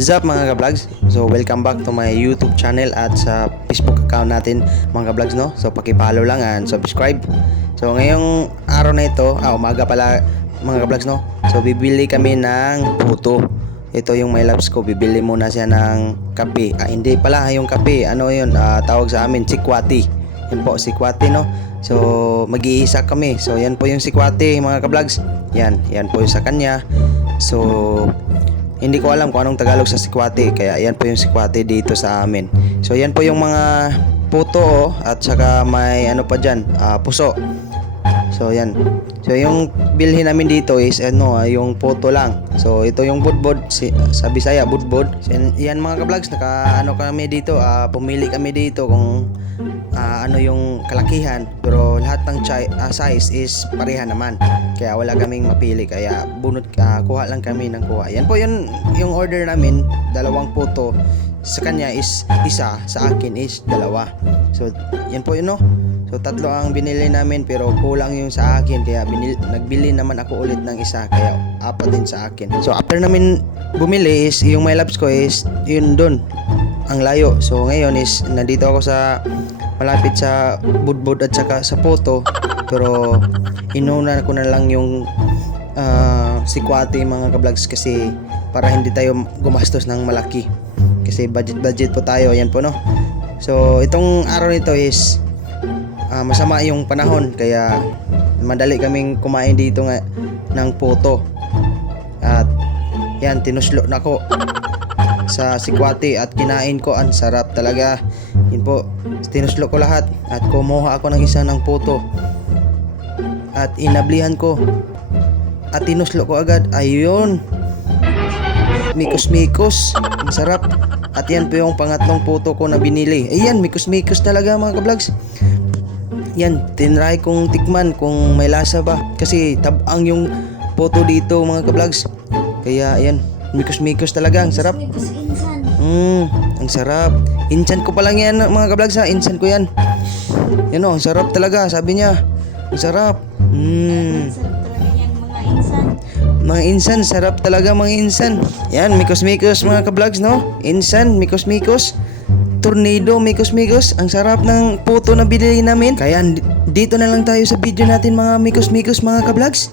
What's up mga ka-vlogs? So welcome back to my YouTube channel at sa Facebook account natin mga ka-vlogs, no? So paki-follow lang and subscribe. So ngayong araw na ito, umaga pala mga ka-vlogs, no? So bibili kami ng puto. Ito yung my loves ko, bibili muna siya ng kape. Hindi pala yung kape, ano yun, tawag sa amin, sikwati. Yan po, sikwati, no? So mag-iisa kami. So yan po yung sikwati mga ka-vlogs. Yan po yung sa kanya. So hindi ko alam kung anong Tagalog sa sikwati, kaya yan po yung sikwati dito sa amin. So yan po yung mga puto at saka may ano pa dyan, puso. So yan. So yung bilhin namin dito is yung puto lang. So ito yung budbud, sa Bisaya budbud. So, yan mga ka-vlogs, kami dito, pumili kami dito kung ano yung kalakihan, pero lahat ng size is pareha naman. Kaya wala kaming mapili, kaya kuha lang kami ng kuha. Yan po yun yung order namin, 2 puto. Sa kanya is isa, sa akin is 2. So yan po yun, no? So 3 ang binili namin, pero kulang yung sa akin, kaya nagbili naman ako ulit ng isa, kaya 4 din sa akin. So after namin bumili is yung my loves ko is yun dun, ang layo. So ngayon is nandito ako sa malapit sa budbud at saka sa puto, pero inuna ko na lang yung sikwati mga ka-vlogs, kasi para hindi tayo gumastos ng malaki, kasi budget po tayo. Yan po, no? So itong araw nito is masama yung panahon, kaya madali kaming kumain dito nga ng puto. At yan, tinuslo na ko sa sikwati at kinain ko. Ang sarap talaga. Yun po, tinuslo ko lahat at kumuha ako ng isa ng puto at inablihan ko at tinuslo ko agad. Ayun, mikos-mikos, ang sarap. At yan po yung pangatlong puto ko na binili. Ayan, mikos-mikos talaga mga ka-vlogs. Yan, tinry kong tikman kung may lasa ba, kasi tabang yung puto dito mga ka-vlogs. Kaya ayan, mikos-mikos talaga, ang sarap. Ang sarap. Insan ko pa lang yan mga ka-vlogs, ha. Insan ko yan. Yan ang sarap talaga, sabi niya. Ang sarap. Sarap talaga yan mga insan. Mga insan, sarap talaga mga insan. Yan, mikos-mikos mga ka-vlogs, no? Insan, mikos-mikos. Tornado, mikos-mikos. Ang sarap ng puto na binili namin. Kaya dito na lang tayo sa video natin mga mikos-mikos mga ka-vlogs.